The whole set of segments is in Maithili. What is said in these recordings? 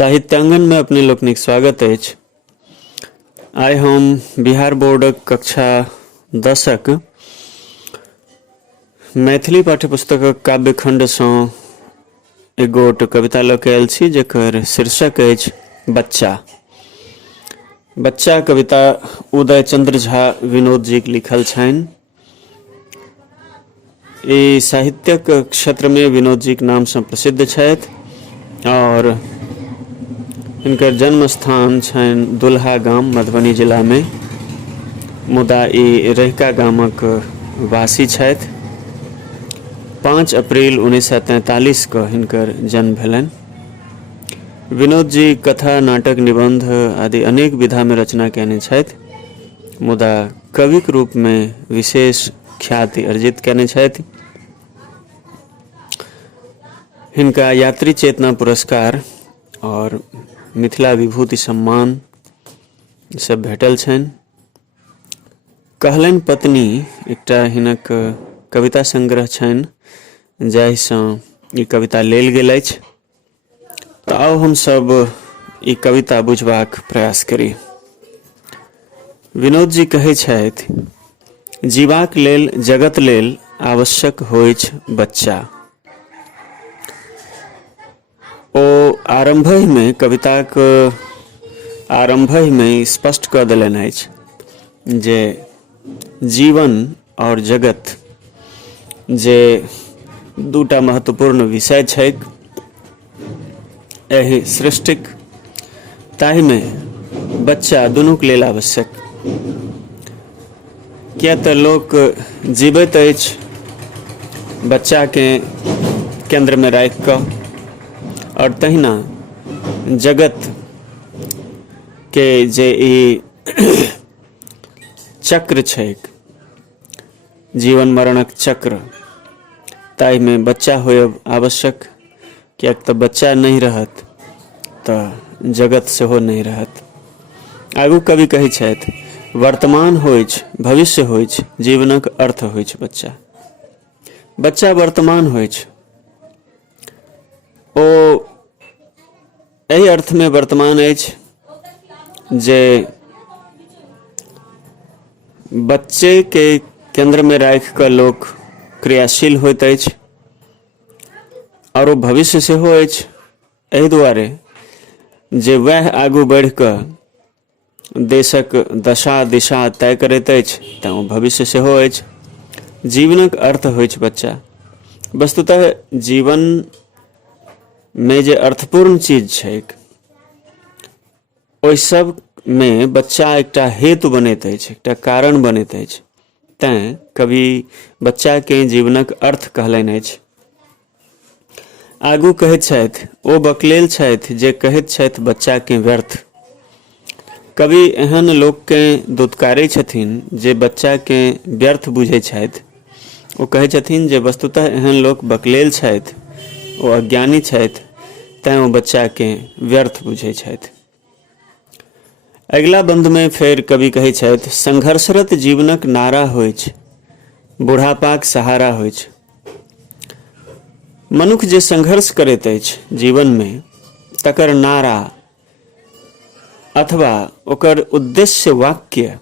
साहित्यांगन में अपने लोकनिक स्वागत अछि। आइ हम बिहार बोर्डक कक्षा 10क मैथिली पाठ्यपुस्तकक काव्यखंडसँ एगोट कविता लऽ कऽ आयल छी जेकर शीर्षक अछि बच्चा। बच्चा कविता उदय चंद्र झा विनोद जी के लिखल छनि। ई साहित्यक क्षेत्र में विनोद जी के नाम से प्रसिद्ध छथि और हिनकर जन्म स्थान छनि दुल्हा गाम मधुबनी जिला में, मुदा ई रहिका गामक वासी छथि। 5 अप्रैल 1943 क हिनकर जन्म भेलनि। विनोद जी कथा, नाटक, निबंध आदि अनेक विधा में रचना कयने छथि, मुदा कविक रूप में विशेष ख्याति अर्जित कयने छथि। हिनका यात्री चेतना पुरस्कार और मिथिला विभूति सम्मान सब भेटल छनि। कहलनि पत्नी एकटा हिनक कविता संग्रह छनि जाहिसँ ई कविता लेल गेल अछि। तऽ आउ हम सब ई कविता बुझबाक प्रयास करी। विनोद जी कहै छथि, जीवाक लेल जगत लेल आवश्यक होइछ बच्चा। ओ आरंभहि में कविताक आरंभहि में स्पष्ट कऽ देलनि अछि जे जीवन और जगत जे दूटा महत्वपूर्ण विषय छैक एहि सृष्टिक, ताहि में बच्चा दुनूक लेल आवश्यक। किया तऽ लोक जीवैत अछि बच्चा के केंद्र में राखि कऽ, और तहिना जगत के जे ई चक्र छैक, जीवन मरणक चक्र, ताहि में बच्चा होयब आवश्यक। कियाक तऽ बच्चा नहीं रहत तऽ जगत सेहो नहीं रहत। आगू कवि कहै छथि, वर्तमान होइछ भविष्य होइछ जीवनक अर्थ होइछ बच्चा। बच्चा वर्तमान होइछ। ओ एहि अर्थ में वर्तमान अछि जे बच्चे के केंद्र में राखि कऽ लोक क्रियाशील होइत अछि, और ओ भविष्य सेहो अछि। एहि दुआरे जे वह आगू बढ़ि कऽ देशक दशा दिशा तय करैत अछि तऽ ओ भविष्य सेहो अछि। जीवनक अर्थ होइछ बच्चा। वस्तुतः जीवन में जे अर्थपूर्ण चीज छैक ओहि सब में बच्चा एकटा हेतु बनैत अछि, एकटा कारण बनैत अछि। तैं कवि बच्चा के जीवनक अर्थ कहलनि अछि। आगू कहैत छथि, ओ बकलेल छथि जे कहैत छथि बच्चा के व्यर्थ। कवि एहन लोक के दुत्कारै छथिन जे बच्चा के व्यर्थ बुझै छथि। ओ कहै छथिन जे वस्तुतः एहन लोक बकलेल छथि, ओ अज्ञानी छथि, तैं ओ बच्चा के व्यर्थ बुझै छथि। अगिला बंद में फेर कवि कहै छथि, संघर्षरत जीवनक नारा होइछ बुढ़ापाक सहारा होइछ। मनुख जे संघर्ष करैत अछि जीवन में तकर नारा अथवा ओकर उद्देश्य वाक्य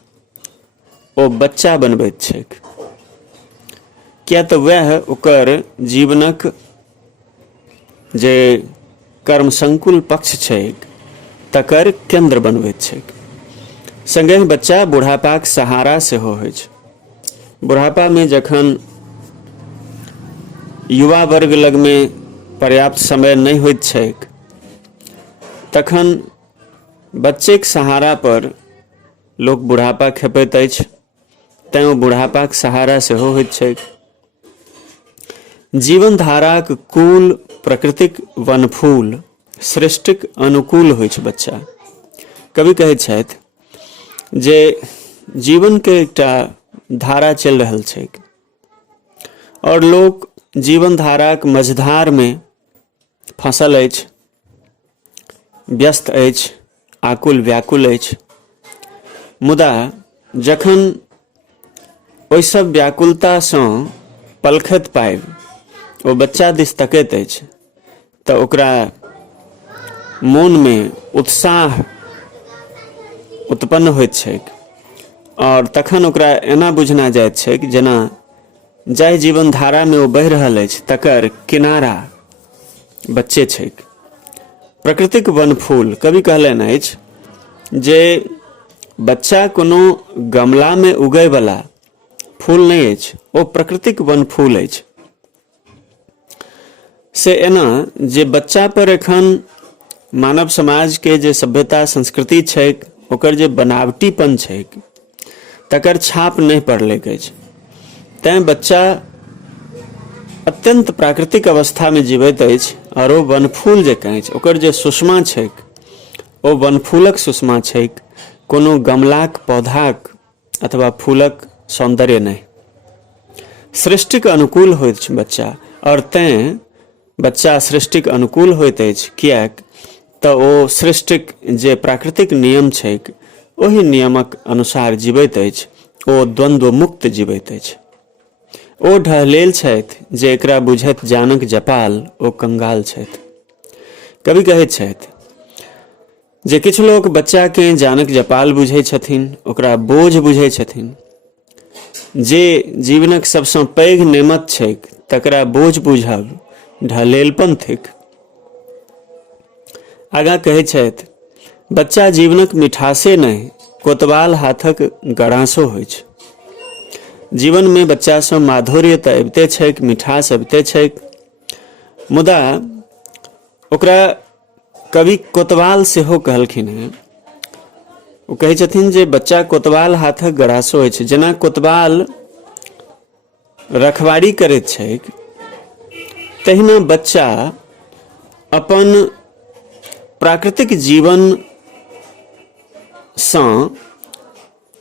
ओ बच्चा बनबैत छैक। किया तऽ वह ओकर जीवनक जे कर्म संकुल पक्ष छैक तकर केंद्र बनबैत छैक। संगे बच्चा बुढ़ापाक सहारा सेहो होइछ। बुढ़ापा में जखन युवा वर्ग लग में पर्याप्त समय नहीं होइत छैक तखन बच्चे के सहारा पर लोक बुढ़ापा खेपैत अछि। तैं ओ बुढ़ापाक सहारा सेहो होइत छैक। जीवन धाराक कूल प्रकृतिक वनफूल सृष्टिक अनुकूल होइछ बच्चा। कवि कहैत छथि जे जीवन के एकटा धारा चल रहल छैक और लोक जीवन धाराक मझधार में फंसल अछि, व्यस्त अछि, आकुल व्याकुल अछि। मुदा जखन ओहि सब व्याकुलतासँ पलखैत पाबि ओ बच्चा दिस तकैत अछि तऽ ओकरा मोन में उत्साह उत्पन्न होइत छैक और तखन ओकरा एना बुझना जाइत छैक जेना जाहि जीवन धारा में ओ बहि रहल अछि तकर किनारा बच्चे छैक। प्रकृतिक वन फूल कवि कहलनि अछि जे बच्चा कोनो गमला में उगय वाला फूल नहीं अछि, ओ प्रकृतिक वन फूल अछि। से एना जे बच्चा पर एखन मानव समाज के जे सभ्यता संस्कृति छैक ओकर जे बनावटीपन छैक तकर छाप नहीं पड़लैक अछि। तैं बच्चा अत्यंत प्राकृतिक अवस्था में जीवैत अछि और ओ वनफूल जकाँ अछि। ओकर जे सुषमा छैक ओ वनफूलक सुषमा छैक, कोनो गमलाक पौधाक अथवा फूलक सौंदर्य नहीं। सृष्टिक अनुकूल होइत छै बच्चा, और तैं बच्चा सृष्टिक अनुकूल होइत अछि किएक तऽ ओ सृष्टिक जे प्राकृतिक नियम छैक ओहि नियमक अनुसार जीवैत अछि। ओ द्वंद्व मुक्त जीवैत अछि। ओ ढहलेल छथि जे एकरा बुझैत जानक जपाल ओ कंगाल छथि। कवि कहैत छथि जे किछु लोक बच्चा के जानक जपाल बुझै छथिन, ओकरा बोझ बुझै छथिन। जे जीवनक सबसँ पैघ नेमत छैक तकरा बोझ बुझब ढलेलपन थिक। आगाँ कहै छथि बच्चा जीवनक मिठासे नहीं कोतवाल हाथक गड़ासो होइ छै। जीवन में बच्चा से माधुर्य तऽ अबिते छैक, मिठास अबिते छैक, मुदा ओकरा कवि कोतवाल सेहो कहलखिन हैं। वो कहै छथिन जे बच्चा कोतवाल हाथक गड़ासो होइ छै। जेना कोतवाल रखवारी करैत छैक तहिना बच्चा अपन प्राकृतिक जीवन सँ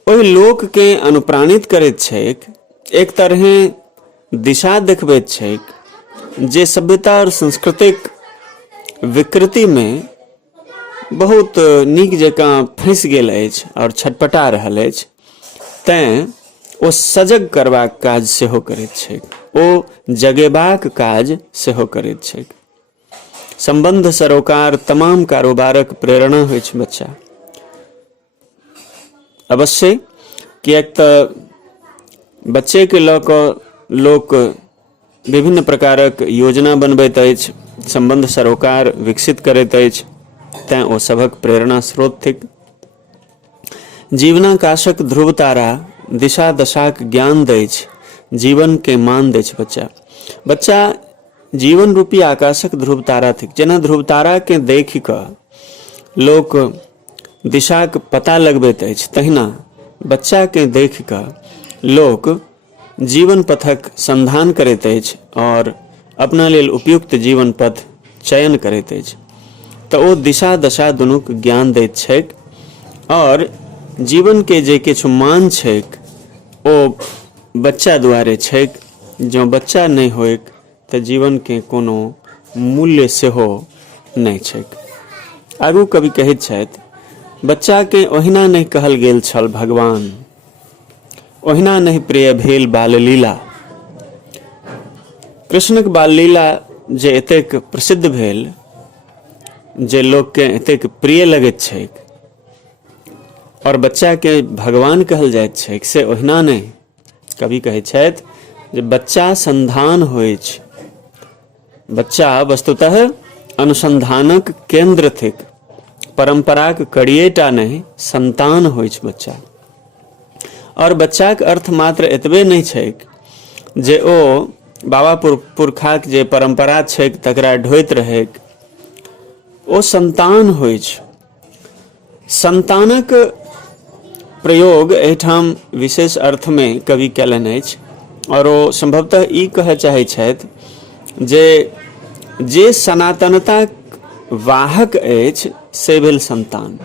ओहि लोक के अनुप्राणित करैत छैक, एक तरहे दिशा देखबैत छैक जे सभ्यता और सांस्कृतिक विकृति में बहुत नीक जकाँ फंसि गेल अछि और छटपटा रहल अछि। तैं ओ सजग करबाक काज सेहो करैत छैक, ओ जगेबाक काज सेहो करैत छैक। संबंध सरोकार तमाम कारोबारक प्रेरणा होइ छै बच्चा। अवश्य किएक तऽ बच्चे के लऽ कऽ लोक विभिन्न प्रकारक योजना बनबैत अछि, संबंध सरोकार विकसित करैत अछि। तैं ओ सभक प्रेरणा स्रोत थिक। जीवनाकाशक ध्रुव तारा दिशा दशाक ज्ञान दै छै, जीवन के मान दै छै बच्चा। बच्चा जीवन रूपी आकाशक ध्रुव तारा थिक। जेना ध्रुव तारा के देखि कऽ लोक दिशाक पता लगबैत अछि, तहिना बच्चा के देखि कऽ लोक जीवन पथक संधान करैत अछि और अपना लेल उपयुक्त जीवन पथ चयन करैत अछि। तऽ ओ दिशा दशा दुनूक ज्ञान दैत छैक और जीवन के जे किछु मान छैक ओ बच्चा दुआरे छैक। जँ बच्चा नहीं होइक तऽ जीवन के कोनो मूल्य सेहो नहीं छैक। आगू कवि कहैत छथि बच्चा के ओहिना नहीं कहल गेल छल भगवान, ओहिना नहीं प्रिय भेल बाललीला। कृष्णक बाललीला जे एतेक प्रसिद्ध भेल, जे लोक के एतेक प्रिय लगैत छैक और बच्चा के भगवान कहल जाइत छैक, से ओहिना नहीं। कवि कहै छथि जे बच्चा संधान होइ छै। बच्चा वस्तुतः अनुसंधानक केंद्र थिक। परंपराक कड़िएटा नहीं संतान होइ छै बच्चा। और बच्चाक अर्थ मात्र एतबे नहीं छैक जे ओ बाबा पुरखाक जे परंपरा छैक तकरा ढोइत रहैक। ओ संतान होइ छै। संतानक प्रयोग एहिठाम विशेष अर्थ में कवि कयलनि अछि और ओ संभवतः ई कहय चाहै छथि जे सनातनताक वाहक अछि से भेल संतान।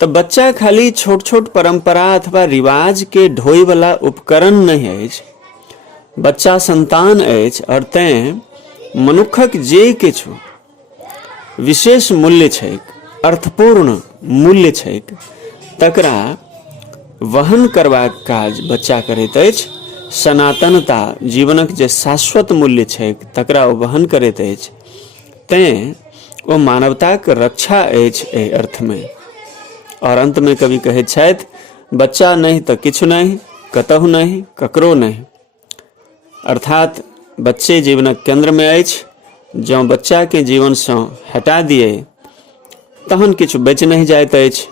तऽ बच्चा खाली छोट छोट परंपरा अथवा रिवाज के ढोय वाला उपकरण नहीं अछि, बच्चा संतान अछि और तैं मनुखक जे किछु विशेष मूल्य छैक, अर्थपूर्ण मूल्य छैक, तकरा वहन करबाक काज बच्चा करैत अछि। सनातनता जीवनक जे शाश्वत मूल्य छैक तकरा ओ वहन करैत अछि। तैं ओ मानवताक रक्षा अछि एहि अर्थमे। और अंत में कवि कहैत छथि, बच्चा नहीं तो किछु नहीं, कतहु नहीं, ककरो नहीं। अर्थात बच्चे जीवनक केंद्र में अछि। जँ बच्चा के जीवन से हटा दिए तहन किछु बचि नहीं जाइत अछि,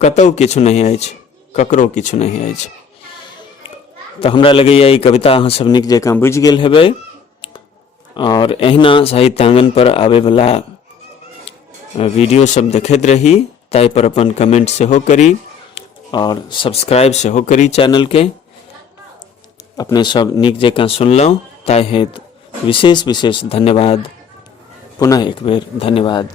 कतहु किछु नहीं अछि, ककरो किछु नहीं अछि। तो हमरा लगैया ई कविता अहाँ सब नीक जकाँ बुझि गेल हेबै। और एहिना साहित्याङ्गन पर आबे वाला वीडियो सब देखैत रही, ताहि पर अपन कमेंट सेहो करी और सब्सक्राइब सेहो करी चैनल के। अपने सब नीक जकाँ सुनलहुँ, ताहि हेतु विशेष विशेष धन्यवाद। पुनः एक बेर धन्यवाद।